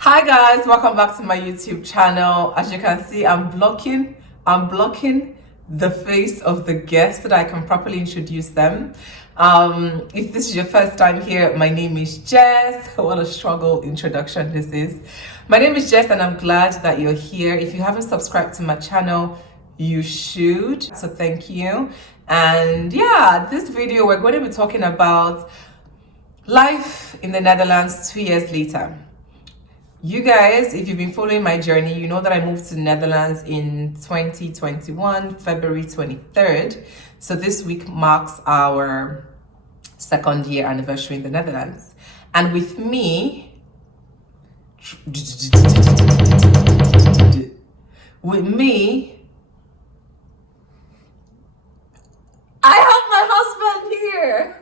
Hi guys, welcome back to my YouTube channel. As you can see, I'm blocking the face of the guest so that I can properly introduce them. If this is your first time here, my name is Jess. What a struggle introduction this is. My name is Jess and I'm glad that you're here. If you haven't subscribed to my channel, you should. So thank you. And yeah, this video we're going to be talking about life in the Netherlands 2 years later. You guys, if you've been following my journey, you know that I moved to the Netherlands in 2021, February 23rd. So this week marks our second year anniversary in the Netherlands. And with me, I have my husband here.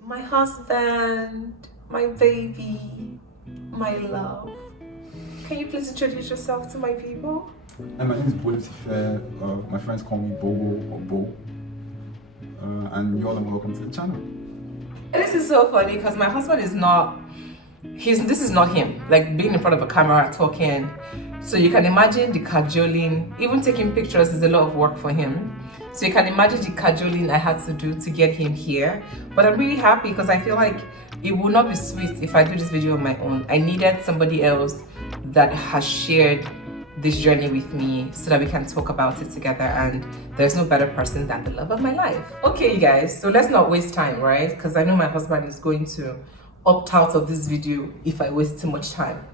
My husband, my baby, my love. Can you please introduce yourself to my people? And my name is Lucifer. My friends call me Bobo or Bo. And you're all welcome to the channel. And this is so funny because my husband is not, this is not him. Like being in front of a camera talking. So you can imagine the cajoling, even taking pictures is a lot of work for him. So you can imagine the cajoling I had to do to get him here. But I'm really happy because I feel like it would not be sweet if I do this video on my own. I needed somebody else that has shared this journey with me so that we can talk about it together, and there's no better person than the love of my life. Okay, you guys, so let's not waste time, right? Because I know my husband is going to opt out of this video if I waste too much time.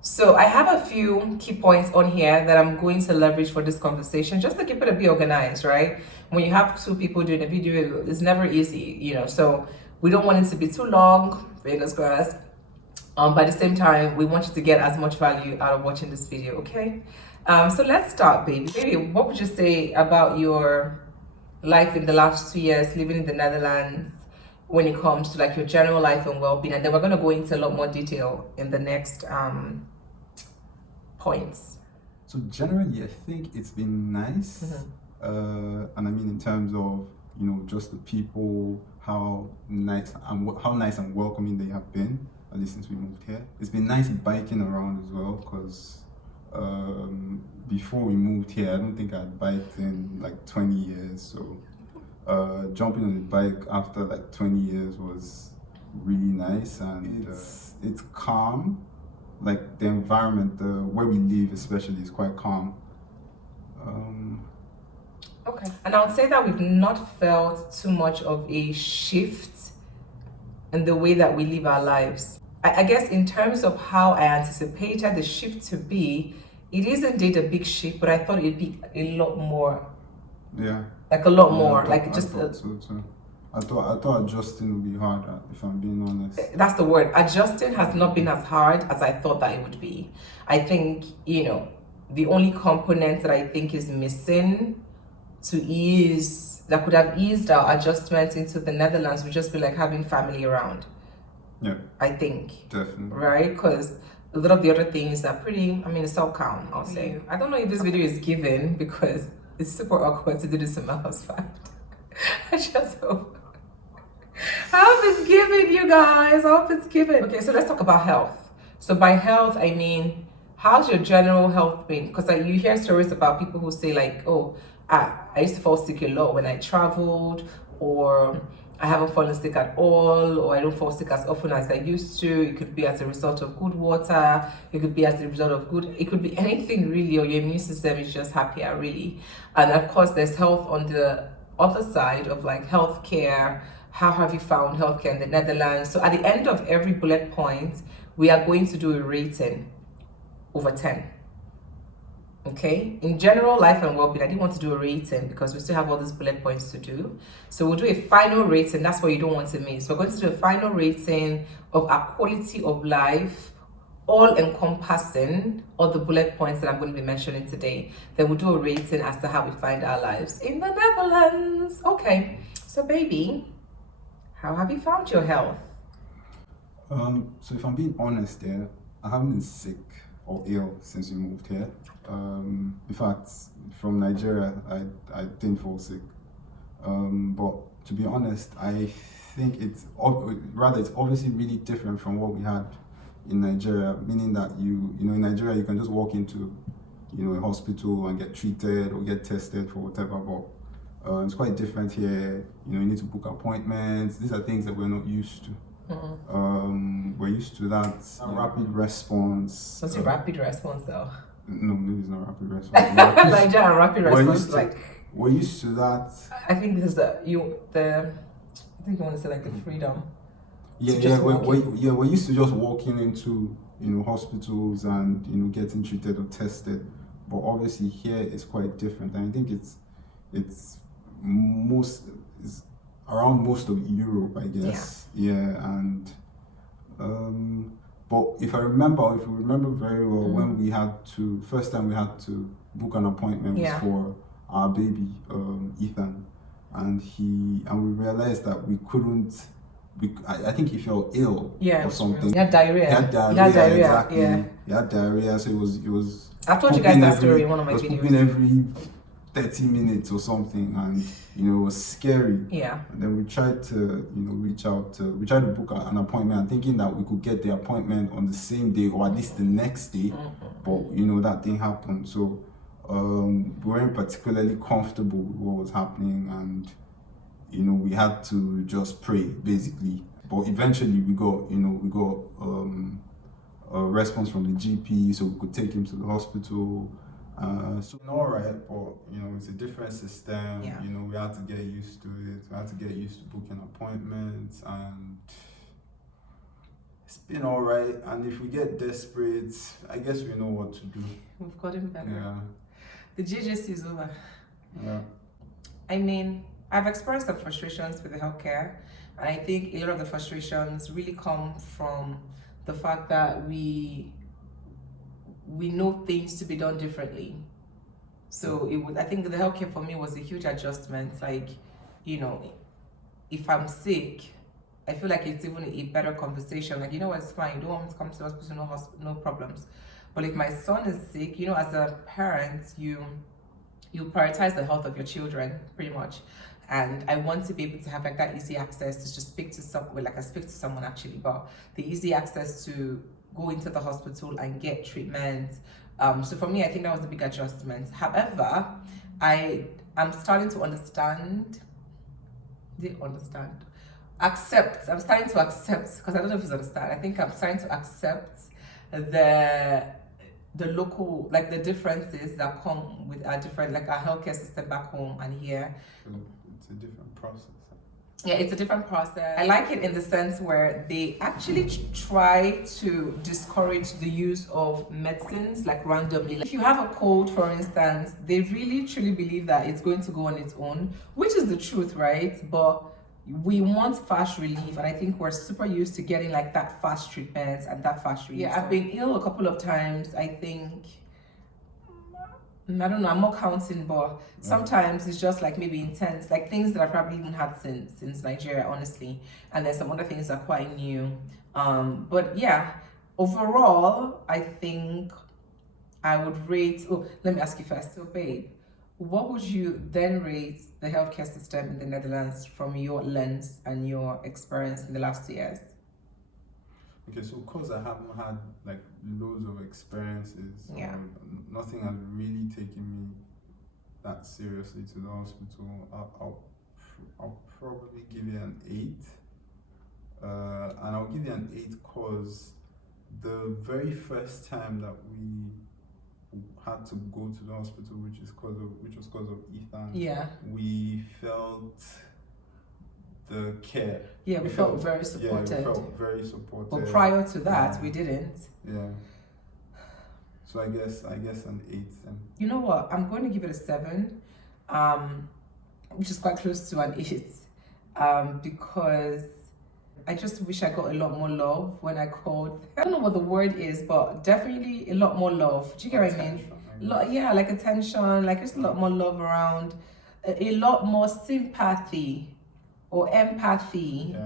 So I have a few key points on here that I'm going to leverage for this conversation just to keep it a bit organized, right? When you have two people doing a video, it's never easy, you know, so we don't want it to be too long, fingers crossed. But at the same time, we want you to get as much value out of watching this video, okay? So let's start, baby. Baby, what would you say about your life in the last 2 years living in the Netherlands when it comes to like your general life and well-being? And then we're going to go into a lot more detail in the next points. So generally, I think it's been nice. And I mean in terms of, you know, just the people, how nice and welcoming they have been, at least since we moved here. It's been nice biking around as well, because before we moved here, I don't think I'd biked in like 20 years. So jumping on the bike after like 20 years was really nice, and it's calm. Like the environment, where we live especially, is quite calm. Okay. And I would say that we've not felt too much of a shift in the way that we live our lives. I guess in terms of how I anticipated the shift to be, it is indeed a big shift, but I thought it'd be a lot more. Yeah. Like a lot more. I thought so too. I thought adjusting would be harder, if I'm being honest. That's the word. Adjusting has not been as hard as I thought that it would be. I think, you know, the only component that I think is missing to ease, that could have eased our adjustment into the Netherlands, would just be like having family around. Yeah. I think. Definitely. Right? Because a lot of the other things are pretty, I mean, it's all calm, I'll say. I don't know if this video is given because it's super awkward to do this in my husband. I just hope. I hope it's given, you guys. I hope it's given. Okay, so let's talk about health. So by health, I mean, how's your general health been? Because like, you hear stories about people who say like, oh, I used to fall sick a lot when I traveled, or I haven't fallen sick at all, or I don't fall sick as often as I used to. It could be as a result of good water. It could be as a result of good, it could be anything really, or your immune system is just happier really. And of course, there's health on the other side of like healthcare. How have you found healthcare in the Netherlands? So at the end of every bullet point, we are going to do a rating over 10. Okay, in general life and well-being, I didn't want to do a rating because we still have all these bullet points to do. So we'll do a final rating. That's what you don't want to miss. We're going to do a final rating of our quality of life, all encompassing all the bullet points that I'm going to be mentioning today. Then we'll do a rating as to how we find our lives in the Netherlands. Okay, so baby, how have you found your health? So if I'm being honest there, I haven't been sick or ill since we moved here. In fact, from Nigeria, I didn't fall sick. But to be honest, I think it's obviously really different from what we had in Nigeria, meaning that you know, in Nigeria you can just walk into, you know, a hospital and get treated or get tested for whatever, but it's quite different here. You know, you need to book appointments. These are things that we're not used to. We're used to that rapid response. What's a rapid response though? No, maybe it's not rapid response. Nigeria and rapid response, we're used to that. I think this is I think you want to say like the freedom. We're used to just walking into, you know, hospitals and, you know, getting treated or tested. But obviously here it's quite different. And I think it's around most of Europe, I guess. And but if we remember very well, when we had to first time we had to book an appointment was for our baby, Ethan, and we realized that we couldn't. I think he felt ill or something. He had diarrhea. Exactly. Yeah. He had diarrhea, so it was. I've told you guys that story in one of my videos. Pooping every 30 minutes or something, and you know, it was scary. Yeah. And then we tried to, you know, we tried to book an appointment, thinking that we could get the appointment on the same day or at least the next day. But you know, that didn't happen. So we weren't particularly comfortable with what was happening, and you know, we had to just pray basically. But eventually we got a response from the GP, so we could take him to the hospital. So all right, but you know, it's a different system. You know, we had to get used to it. We had to get used to booking appointments, and it's been all right. And if we get desperate, I guess we know what to do. We've gotten better. Yeah. The JJC is over. Yeah. I mean, I've experienced some frustrations with the healthcare, and I think a lot of the frustrations really come from the fact that we know things to be done differently. So I think the healthcare for me was a huge adjustment. Like, you know, if I'm sick, I feel like it's even a better conversation. Like, you know what, it's fine. You don't want me to come to the hospital, no problems. But if my son is sick, you know, as a parent, you prioritize the health of your children pretty much. And I want to be able to have like that easy access to just speak to someone, like I speak to someone actually, but the easy access to go into the hospital and get treatment. So for me, I think that was a big adjustment. However, I'm starting to understand. I'm starting to accept, because I don't know if it's understand. I think I'm starting to accept the local, like the differences that come with our different, like our healthcare system back home and here. It's a different process. Yeah, it's a different process. I like it in the sense where they actually try to discourage the use of medicines like randomly. If you have a cold, for instance, they really truly believe that it's going to go on its own, which is the truth, right? But we want fast relief, and I think we're super used to getting like that fast treatment and that fast relief. Yeah, I've been ill a couple of times. I think, I don't know, I'm not counting, but sometimes it's just like maybe intense, like things that I probably even had since Nigeria, honestly. And then some other things are quite new. But yeah, overall, I think I would rate, let me ask you first. So babe, what would you then rate the healthcare system in the Netherlands from your lens and your experience in the last 2 years? Okay, so because I haven't had like loads of experiences, nothing has really taken me that seriously to the hospital, I'll probably give you an 8. And I'll give you an 8 because the very first time that we had to go to the hospital, which was because of Ethan, we felt the care. Yeah, we felt very supported. Yeah, we felt very supported. But prior to that, we didn't. Yeah. So I guess an 8. Then. You know what? I'm going to give it a 7, which is quite close to an 8, because I just wish I got a lot more love when I called. I don't know what the word is, but definitely a lot more love. Do you get what I mean? Yeah, like attention, like just a lot more love around, a lot more sympathy or empathy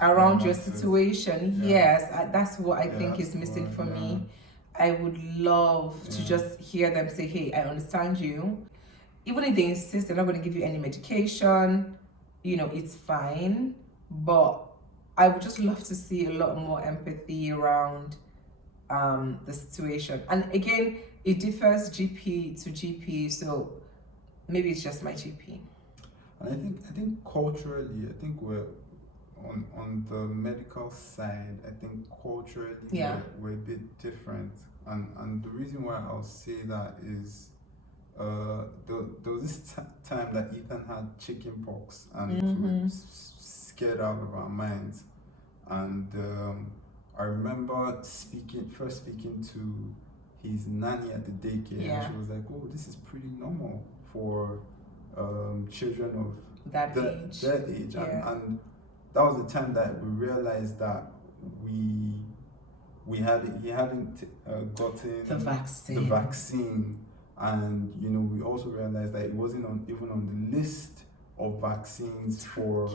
around your situation. Yes, that's what I think is missing for me. I would love to just hear them say, hey, I understand you. Even if they insist they're not going to give you any medication, you know, it's fine. but I would just love to see a lot more empathy around the situation. And again, it differs GP to GP, so maybe it's just my GP. And I think culturally, I think we're on the medical side. I think culturally, we're a bit different. And the reason why I'll say that is there was this time that Ethan had chicken pox, and we were scared out of our minds. And I remember first speaking to his nanny at the daycare, and she was like, "Oh, this is pretty normal for children of that age." And that was the time that we realized that he hadn't gotten the vaccine, and we also realized that it wasn't even on the list of vaccines for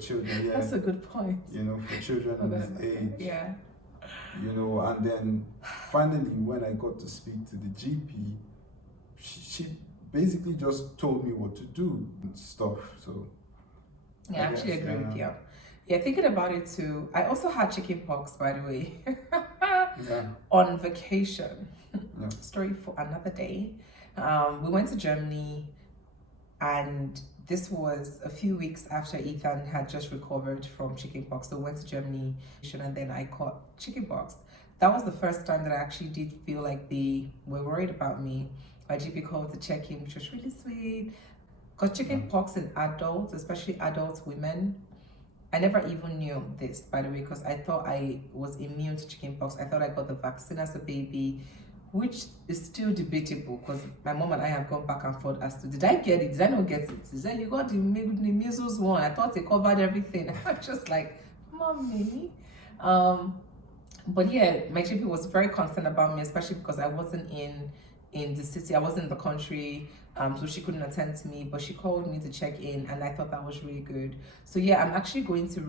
children. That's a good point. For children of his age. Yeah. And then finally, when I got to speak to the GP, she basically just told me what to do and stuff. So I actually agree with you. Yeah, thinking about it too. I also had chicken pox, by the way, on vacation. Story for another day. We went to Germany, and this was a few weeks after Ethan had just recovered from chickenpox. So we went to Germany, and then I caught chickenpox. That was the first time that I actually did feel like they were worried about me. My GP called to check in, which was really sweet. Because chickenpox in adults, especially adult women, I never even knew this, by the way, because I thought I was immune to chickenpox. I thought I got the vaccine as a baby, which is still debatable, because my mom and I have gone back and forth as to, did I get it? Did I not get it? Is that you got the measles one? I thought they covered everything. I'm just like, mommy. But yeah, my GP was very concerned about me, especially because I wasn't in the city. I wasn't in the country, so she couldn't attend to me, but she called me to check in, and I thought that was really good. So yeah, I'm actually going to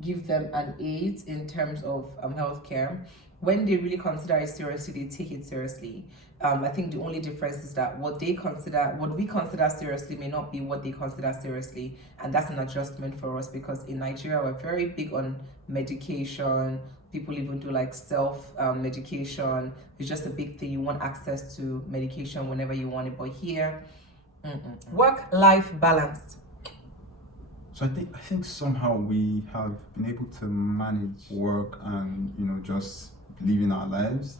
give them an 8 in terms of healthcare. When they really consider it seriously, they take it seriously. I think the only difference is that what we consider seriously may not be what they consider seriously, and that's an adjustment for us, because in Nigeria we're very big on medication. People even do like self-medication. It's just a big thing. You want access to medication whenever you want it. But here, work-life balance. So I think somehow we have been able to manage work and just living our lives.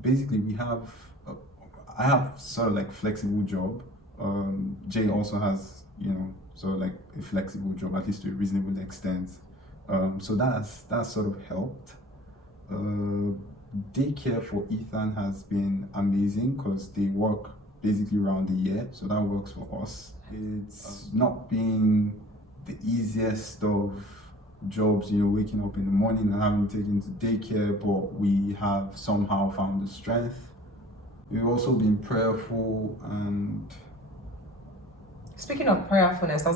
Basically, I have sort of like flexible job. Jay also has sort of like a flexible job, at least to a reasonable extent. So that's sort of helped. Daycare for Ethan has been amazing because they work basically around the year, so that works for us. It's not been the easiest of jobs, waking up in the morning and having to take him to daycare, but we have somehow found the strength. We've also been prayerful. And speaking of prayerfulness, I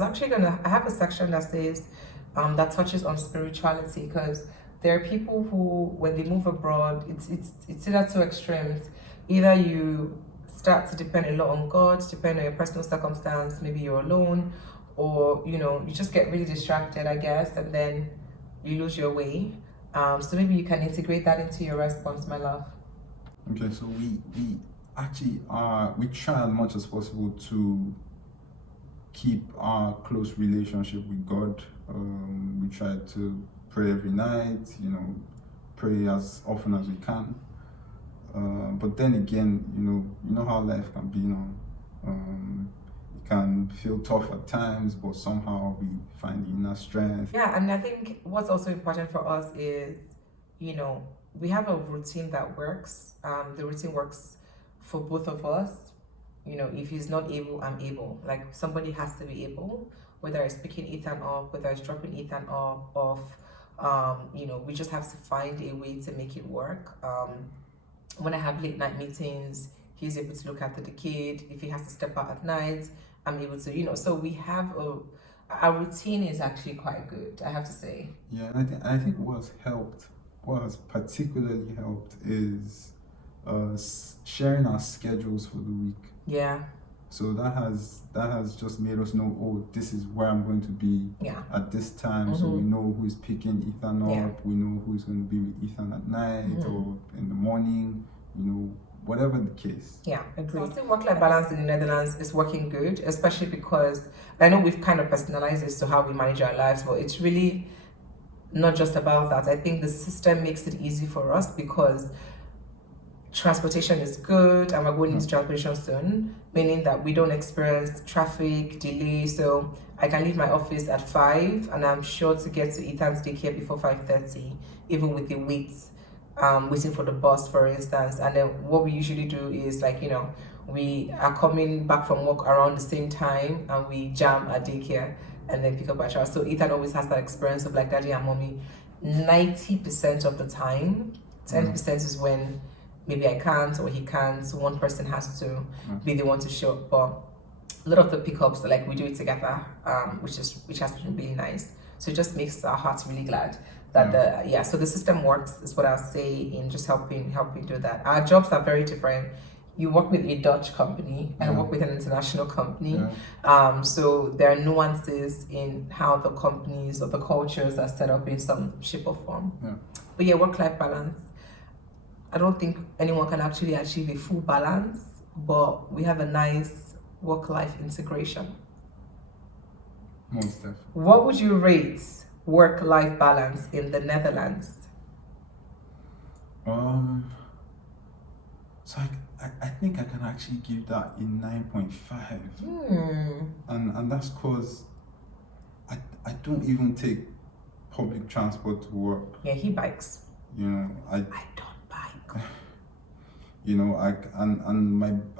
have a section that says that touches on spirituality, because there are people who, when they move abroad, it's either two extremes. Either you start to depend a lot on God, depend on your personal circumstance, maybe you're alone, or you just get really distracted, I guess, and then you lose your way. So maybe you can integrate that into your response, my love. Okay, so we actually we try as much as possible to keep our close relationship with God. We try to pray every night, pray as often as we can. But then again, you know how life can be. It can feel tough at times, but somehow we find the inner strength. Yeah, and I think what's also important for us is, we have a routine that works. The routine works for both of us. If he's not able, I'm able. Like, somebody has to be able, whether it's picking Ethan up, whether it's dropping Ethan off. We just have to find a way to make it work. When I have late night meetings, he's able to look after the kid. If he has to step out at night, I'm able to, so we have our routine is actually quite good, I have to say. Yeah, and I think what has particularly helped is sharing our schedules for the week. Yeah. So that has just made us know, oh, this is where I'm going to be at this time. So we know who is picking Ethan up, we know who is going to be with Ethan at night or in the morning, whatever the case. Yeah, agreed. So work-life balance in the Netherlands is working good, especially because I know we've kind of personalized this to how we manage our lives, but it's really not just about that. I think the system makes it easy for us because transportation is good and we're going into transportation soon, meaning that we don't experience traffic delay. So I can leave my office at 5 and I'm sure to get to Ethan's daycare before 5:30, even with the waiting for the bus, for instance. And then what we usually do is we are coming back from work around the same time and we jam at daycare and then pick up our child. So Ethan always has that experience of daddy and mommy 90% of the time. 10% is when maybe I can't or he can't, so one person has to be the one to show up. But a lot of the pickups, we do it together, which has been really nice. So it just makes our hearts really glad that so the system works, is what I'll say, in just helping do that. Our jobs are very different. You work with a Dutch company and work with an international company. So there are nuances in how the companies or the cultures are set up in some shape or form. But work-life balance. I don't think anyone can actually achieve a full balance, but we have a nice work-life integration. Most definitely. What would you rate work-life balance in the Netherlands? So I think I can actually give that a 9.5. And that's because I don't even take public transport to work. Yeah, he bikes. I don't bike.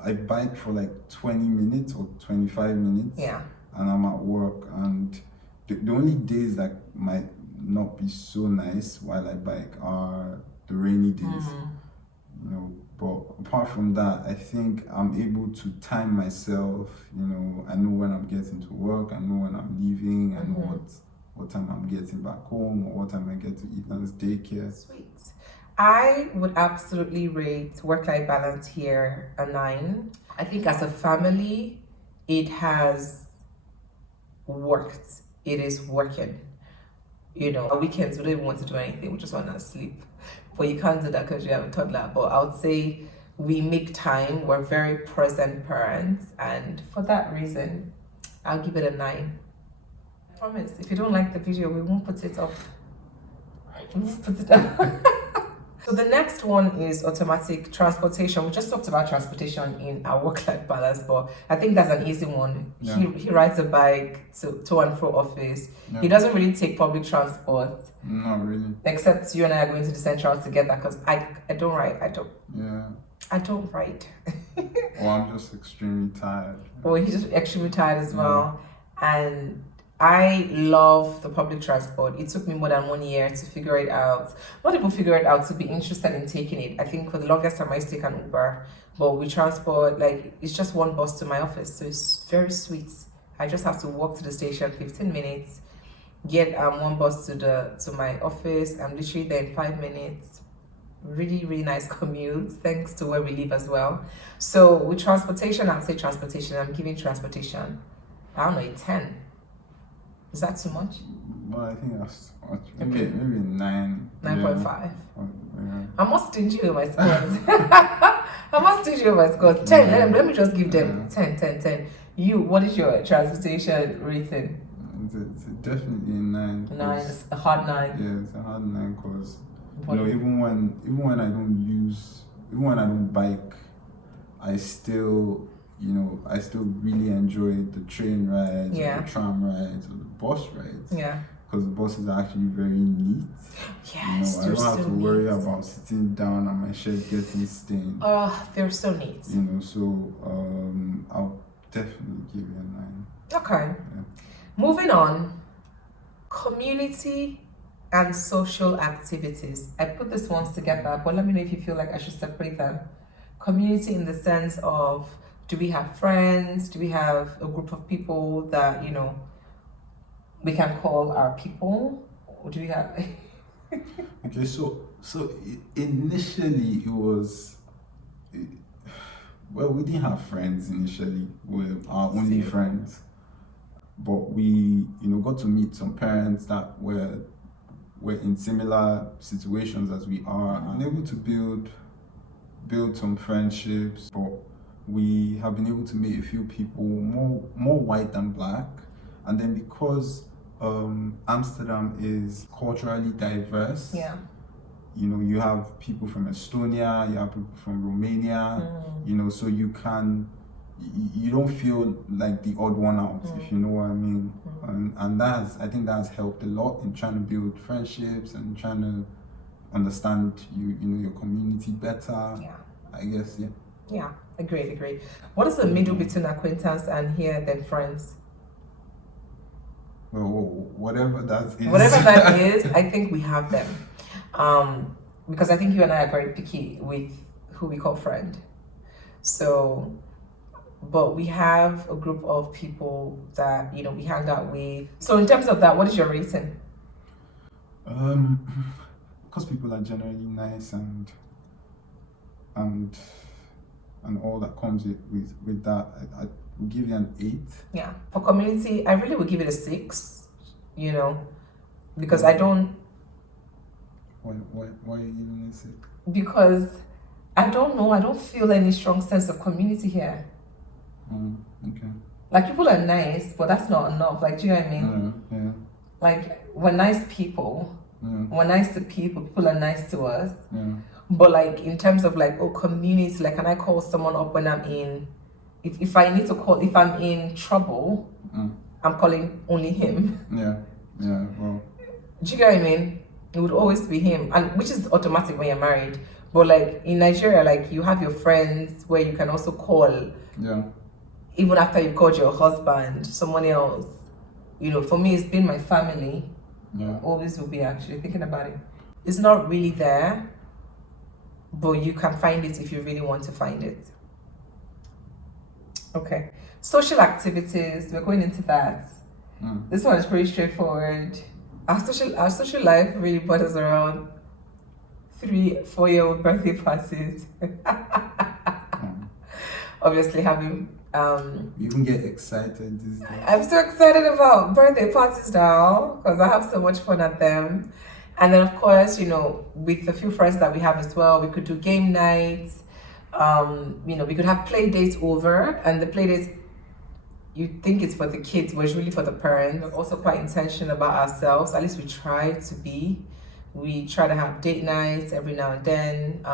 I bike for 20 minutes or 25 minutes. Yeah. And I'm at work, and the only days that might not be so nice while I bike are the rainy days. But apart from that, I think I'm able to time myself. I know when I'm getting to work, I know when I'm leaving, I know what time I'm getting back home or what time I get to Ethan's daycare. Sweet. I would absolutely rate work-life balance here a 9. I think as a family, it has worked. It is working. On weekends, we don't even want to do anything. We just want to sleep. But you can't do that because you have a toddler. But I would say we make time. We're very present parents. And for that reason, I'll give it a 9. I promise. If you don't like the video, we won't put it up. We won't put it up. So the next one is automatic transportation. We just talked about transportation in our work-life balance, but I think that's an easy one. Yeah. He rides a bike to and fro office. Yeah. He doesn't really take public transport. Not really. Except you and I are going to the central together because I don't ride. I don't ride. I'm just extremely tired. Well, he's just extremely tired as well. And I love the public transport. It took me more than 1 year to figure it out. Not even figure it out, to be interested in taking it. I think for the longest time I used to take an Uber, but we transport, it's just one bus to my office, so it's very sweet. I just have to walk to the station 15 minutes, get one bus to my office. I'm literally there in 5 minutes. Really, really nice commute, thanks to where we live as well. So with transportation, I'd say transportation. I'm giving transportation, I don't know, a 10. Is that too much? Well, I think that's much. Maybe 9. 9.5. Yeah. I'm not stingy with my scores. I'm not stingy with my scores. 10. Let me just give them 10. You, what is your transportation rating? It's definitely a 9. 9. It's a hard 9. Yeah, it's a hard 9 because even when I don't bike, I still really enjoy the train rides, or the tram rides, or the bus rides. Yeah. Because the bus is actually very neat. Yes, I don't have to worry about sitting down and my shirt getting stained. They're so neat. So I'll definitely give you a 9. Okay. Yeah. Moving on, community and social activities. I put these ones together, but let me know if you feel like I should separate them. Community in the sense of, do we have friends? Do we have a group of people that, we can call our people? Or do we have... Okay, so initially it was... Well, we didn't have friends initially. We're our only Zero. friends, but we, got to meet some parents that were in similar situations as we are, and able to build some friendships. But we have been able to meet a few people, more white than black, and then because Amsterdam is culturally diverse. Yeah. You have people from Estonia, you have people from Romania, so you don't feel like the odd one out, if you know what I mean. And I think that has helped a lot in trying to build friendships and trying to understand your community better. Yeah. I guess, yeah. Yeah, agreed. What is the middle between acquaintance and here then friends? Well, whatever that is. Whatever that is, I think we have them. Because I think you and I are very picky with who we call friend. So, but we have a group of people that, we hang out with. So in terms of that, what is your rating? Because people are generally nice and all that comes with that, I will give you an 8. Yeah. For community, I really would give it a 6, because I don't. Why are you giving it a 6? Because I don't know, I don't feel any strong sense of community here. Okay. Like, people are nice, but that's not enough. Like, do you know what I mean? Yeah. Like, we're nice people. We're nice to people. People are nice to us. Yeah. But like, in terms of like, community, like, can I call someone up when I'm in? If I need to call, if I'm in trouble, I'm calling only him. Yeah. Well. Do you get what I mean? It would always be him, and which is automatic when you're married. But like in Nigeria, like, you have your friends where you can also call. Yeah. Even after you called your husband, someone else. For me, it's been my family. Yeah. Always will be, actually, thinking about it. It's not really there, but you can find it if you really want to find it. Okay. Social activities, we're going into that. This one is pretty straightforward. Our social life really borders around 3-4-year-old birthday parties. Obviously, having you can get excited these days. I'm so excited about birthday parties now because I have so much fun at them. And then, of course, with a few friends that we have as well, we could do game nights. We could have play dates over, and the play dates, you think it's for the kids, but it's really for the parents. We're also quite intentional about ourselves. At least we try to be. We try to have date nights every now and then.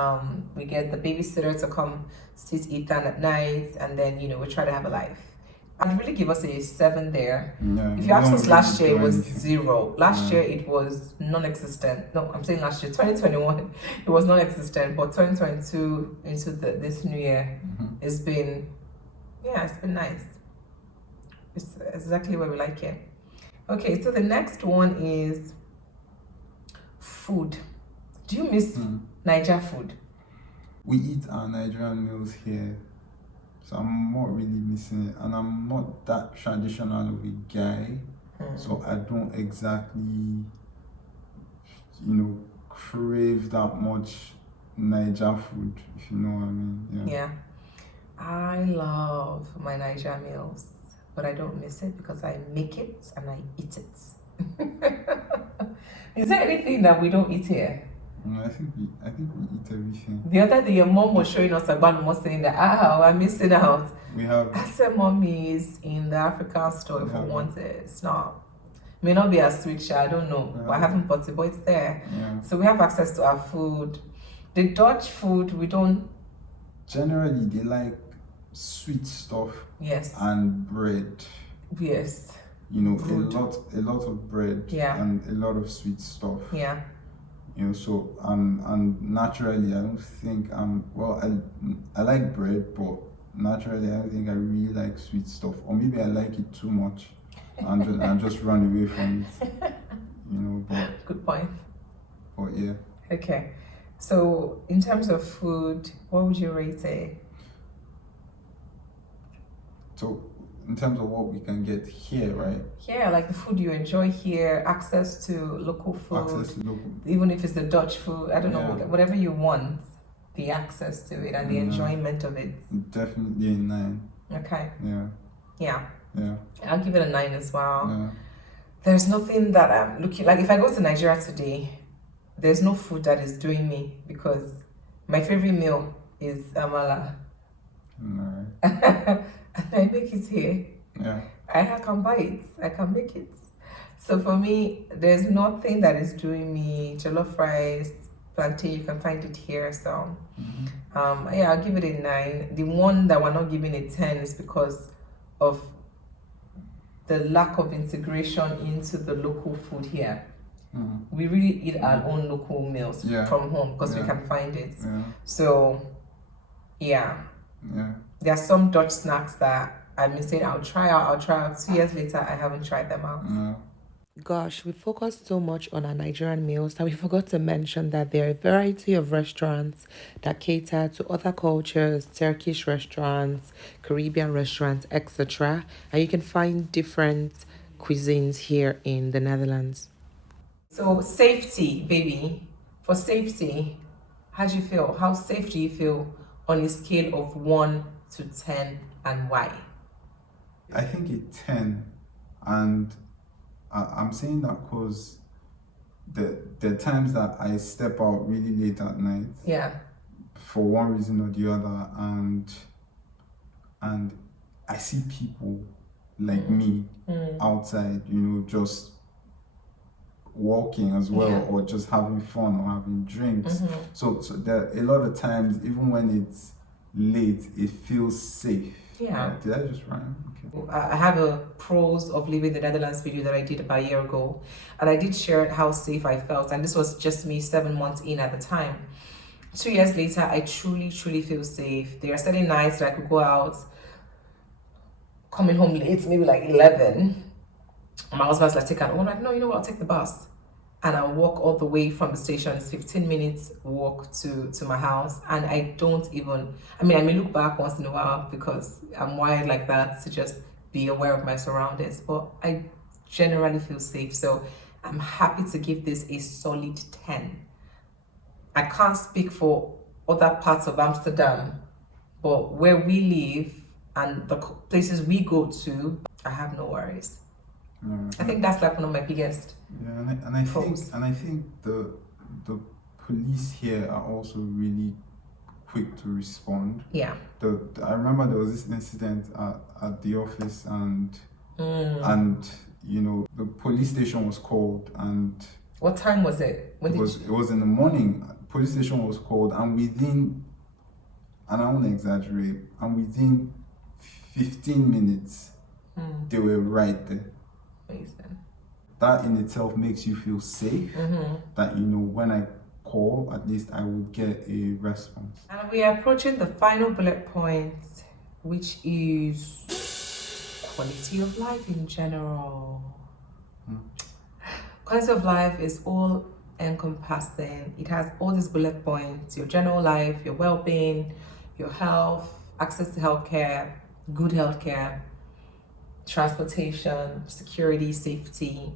We get the babysitter to come sit Ethan at night, and then we try to have a life. I'd really give us a 7 there. Yeah, if you asked us last year, it was anything. 0. Last year it was non-existent. No, I'm saying last year, 2021, it was non-existent. But 2022 into this new year, it's been nice. It's exactly where we like it. Okay, so the next one is food. Do you miss Niger food? We eat our Nigerian meals here, so I'm not really missing it, and I'm not that traditional of a guy, so I don't exactly, crave that much Niger food, if you know what I mean. Yeah. I love my Niger meals, but I don't miss it because I make it and I eat it. Is there anything that we don't eat here? I think we eat everything. The other day, your mom was showing us Agbalumos saying that, I'm missing out. We have. I said, Mommy is in the African store if we want it. It's not. May not be as sweet, I don't know. But I haven't bought it, but it's there. Yeah. So we have access to our food. The Dutch food, we don't. Generally, they like sweet stuff. Yes. And bread. Yes. A lot of bread. Yeah. And a lot of sweet stuff. Yeah. So and naturally, I don't think I like bread, but naturally, I don't think I really like sweet stuff, or maybe I like it too much, and I just run away from it. But good point. But yeah. Okay, so in terms of food, what would you rate it? So in terms of what we can get here, right? Yeah, like the food you enjoy here, access to local food. Access to local. Even if it's the Dutch food, I don't know, whatever you want. the access to it and the enjoyment of it. Definitely a 9. Okay. Yeah. Yeah. Yeah. I'll give it a 9 as well. Yeah. There's nothing that I'm looking like. If I go to Nigeria today, there's no food that is doing me because my favorite meal is amala. No. And I make it here. Yeah. I can buy it. I can make it. So for me, there's nothing that is doing me. Jollof rice, plantain, you can find it here. So yeah, I'll give it a 9. The one that we're not giving a 10 is because of the lack of integration into the local food here. We really eat our own local meals from home because we can find it. So yeah, there are some Dutch snacks that I've been saying I'll try out. 2 years later, I haven't tried them out. Gosh, we focused so much on our Nigerian meals that we forgot to mention that there are a variety of restaurants that cater to other cultures, Turkish restaurants, Caribbean restaurants, etc. And you can find different cuisines here in the Netherlands. So safety, baby. For safety, how do you feel? How safe do you feel on a scale of 1 to 10 and why? I think it's 10, and I'm saying that because the are times that I step out really late at night. Yeah. For one reason or the other, and I see people like me outside, just walking as well, or just having fun or having drinks. So there a lot of times, even when it's late, it feels safe. Yeah. Did I just rhyme? Okay. I have a pros of leaving the Netherlands video that I did about a year ago, and I did share how safe I felt, and this was just me 7 months in at the time. 2 years later, I truly feel safe. There are certain nights that I could go out, coming home late, maybe like 11. My husband's like, I'm like, no, you know what, I'll take the bus. And I'll walk all the way from the station. It's 15 minutes walk to my house. And I don't even, I may look back once in a while because I'm wired like that to just be aware of my surroundings. But I generally feel safe. So I'm happy to give this a solid 10. I can't speak for other parts of Amsterdam, but where we live and the places we go to, I have no worries. I think that's like one of my biggest and I think the police here are also really quick to respond. Yeah. I remember there was this incident at the office, and the police station was called, and what time was it? It was in the morning. Police station was called, and within, and I won't exaggerate, and within 15 minutes they were right there. Amazing. That in itself makes you feel safe, that when I call, at least I will get a response. And we are approaching the final bullet point, which is quality of life in general. Quality of life is all encompassing. It has all these bullet points: your general life, your well-being, your health, access to healthcare, good healthcare, transportation, security, safety,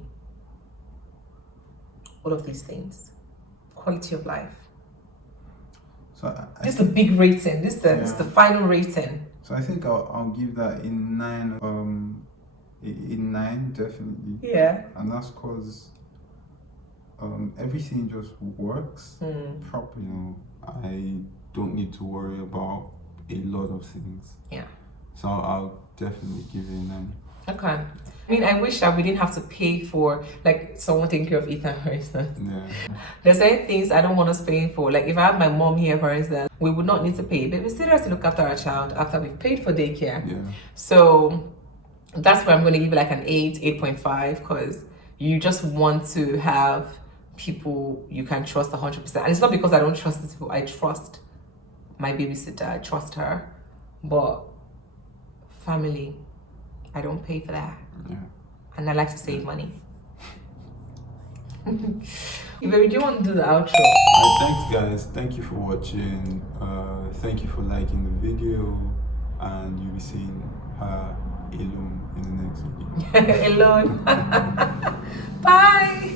all of these things. Quality of life. So this is the big rating. This is the final rating. So I think I'll give that a 9. A 9 definitely. Yeah. And that's because everything just works properly. I don't need to worry about a lot of things. Yeah. So I'll definitely give it a 9. Okay. I wish that we didn't have to pay for, like, someone taking care of Ethan, for instance. Yeah. There's certain things I don't want us paying for. Like, if I have my mom here, for instance, we would not need to pay. But we still have to look after our child after we've paid for daycare. Yeah. So that's where I'm going to give it like an 8.5, because you just want to have people you can trust 100%. And it's not because I don't trust these people. I trust my babysitter. I trust her. But family, I don't pay for that. Yeah. And I like to save money. If you do want to do the outro. Thanks guys. Thank you for watching. Thank you for liking the video. And you'll be seeing her alone in the next video. Alone. Bye.